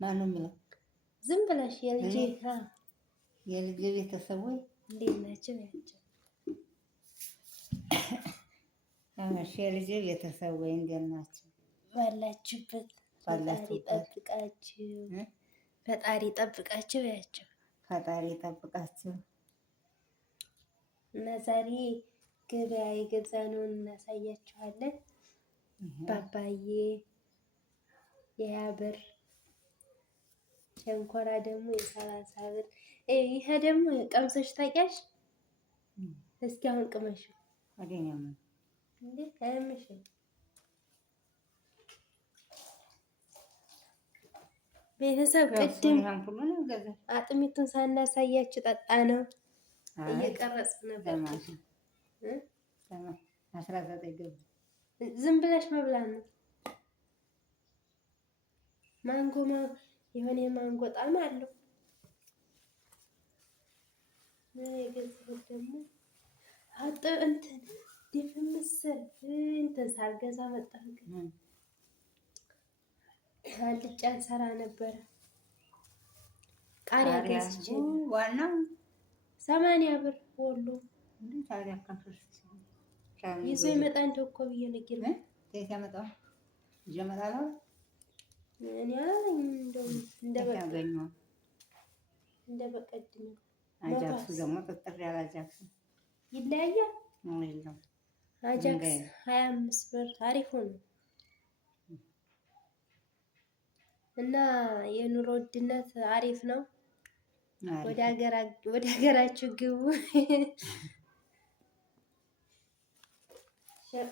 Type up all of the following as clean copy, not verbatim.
ማነው የሚለው? ዝም ብለሽ የልጄ ቤተሰቦች እንዴት ናቸው ያቸው? እሺ የልጄ ቤተሰቦች እንዴት ናቸው? ባላችሁበት ፈጣሪ ጠብቃችሁ፣ ፈጣሪ ጠብቃችሁ ያቸው። ፈጣሪ ጠብቃችሁ። እና ዛሬ ገበያ የገዛነውን እናሳያችኋለን። ፓፓዬ የ20 ብር፣ ሸንኮራ ደግሞ የ30 ብር። ይሄ ደግሞ ቀምሰሽ ታውቂያለሽ? እስኪ አሁን ቅመሽ። አደኛም እንዴ አይመሽም? ቤተሰብ ቅድም አጥሚቱን ሳናሳያችሁ ጠጣ ነው እየቀረጽን ነበር። 19 ዝም ብለሽ መብላት ነው። ማንጎ የሆነ የማንጎ ጣዕም አለው። የገዛሁት ደግሞ እንትን ድፍን ምስር እንትን ሳልገዛ መጣሁ። አልጫ እንሰራ ነበረ። ቃሪያ ገዝቼ ዋናው 80 ብር ወሎ ታዲያ ይዞ ይመጣ እንደው እኮ ብዬ ነግሬ ከየት ያመጣው ጀመራለው። እኔ እንደው እንደ በቀድም አጃክሱ ደግሞ ጥጥር ያለ አጃክሱ ይለያያል። አጃክስ 25 ብር አሪፍ ነው። እና የኑሮ ውድነት አሪፍ ነው። ወደ ሀገራችሁ ግቡ።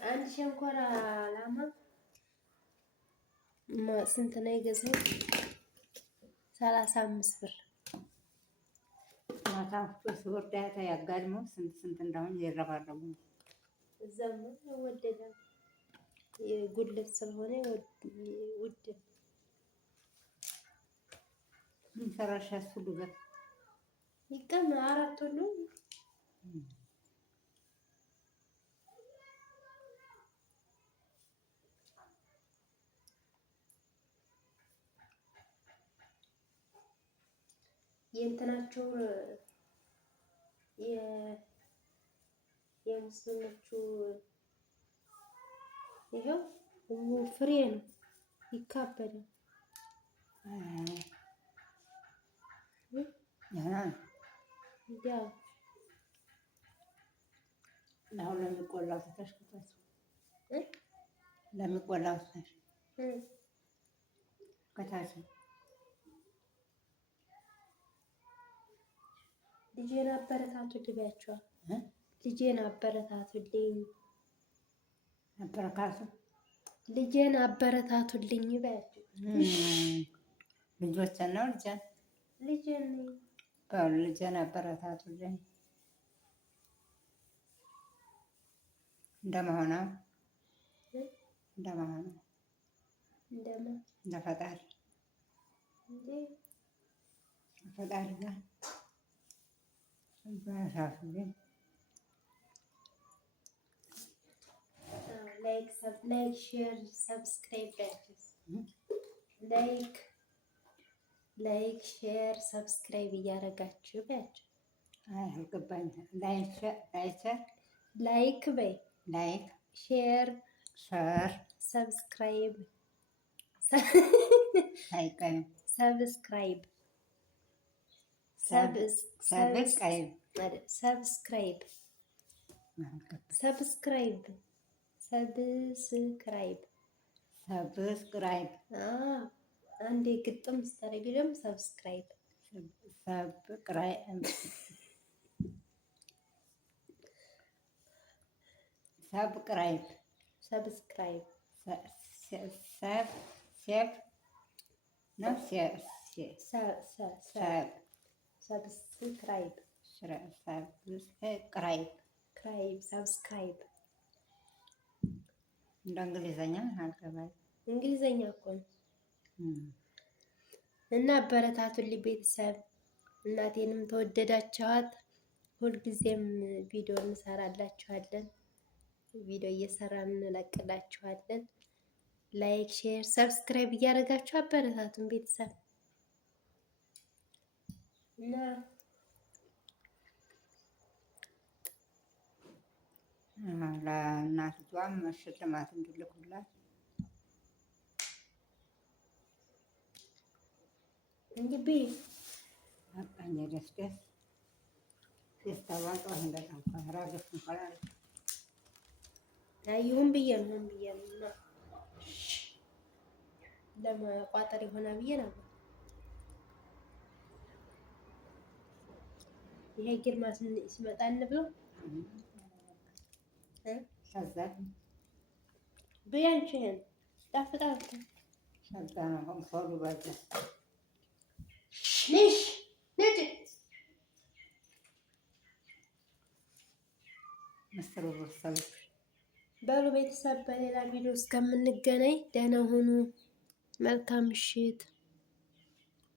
አንድ ሸንኮራ ላማ ስንት ነው የገዛሁት? 35 ብር። ማታ ወርዳታ ያጋድመው ስንት እንደሆነ ይረባረቡ። እዛም ወደደ የጉልት ስለሆነ ውድ ምን ሰራሽ? ሁሉ ጋር ይቀም 4 ሁሉ የእንትናቸው የሙስሊሞቹ ይሄው ፍሬ ነው ይካበዳል። ያው አሁን ለሚቆላው ተሽከታች ለሚቆላው ከታች ልጄን አበረታቱልኝ ብያቸዋል። ልጄን አበረታቱልኝ ልጄን አበረታቱልኝ ብያቸው። ልጆችን ነው ልጄን አበረታቱልኝ እንደመሆነው እንደ ፈጣሪ ጋር ላይክ ሼር ሰብስክራይብ ላይክ ሼር ሰብስክራይብ እያደረጋችሁ ባያችሁ። አልገባኝም። ላይክ በይ ሼር ሰብስክራይብ አንዴ ግጥም ስታረጊ ደግሞ ሰብስክራይብ እንደ እንግሊዘኛ አልገባኝ። እንግሊዘኛ እኮ ነው። እና አበረታቱልኝ ቤተሰብ። እናቴንም ተወደዳችኋት። ሁልጊዜም ቪዲዮ እንሰራላችኋለን። ቪዲዮ እየሰራን እንለቅላችኋለን። ላይክ ሼር ሰብስክራይብ እያደረጋችሁ አበረታቱን ቤተሰብ። እና ለእናትቷም ሽልማት እንዲልኩላት እንግዲህ በቃኝ። ደስ ደስታዋን ጠዋት እንደጠንኳራ ገፍ እንኳን አለ ይሁን ብዬ ነው እና ለመቋጠር የሆነ ብዬ ነበር። ይሄ ግርማ ሲመጣ እንብለው ሸዛት ብያንቺን ጣፍጣት ሸዛ ነው ሆዱ ባጀ ልሽ ልጅ ምስር ወሰሉ። በሉ ቤተሰብ በሌላ ቪዲዮ እስከምንገናኝ ደህና ሁኑ። መልካም ምሽት።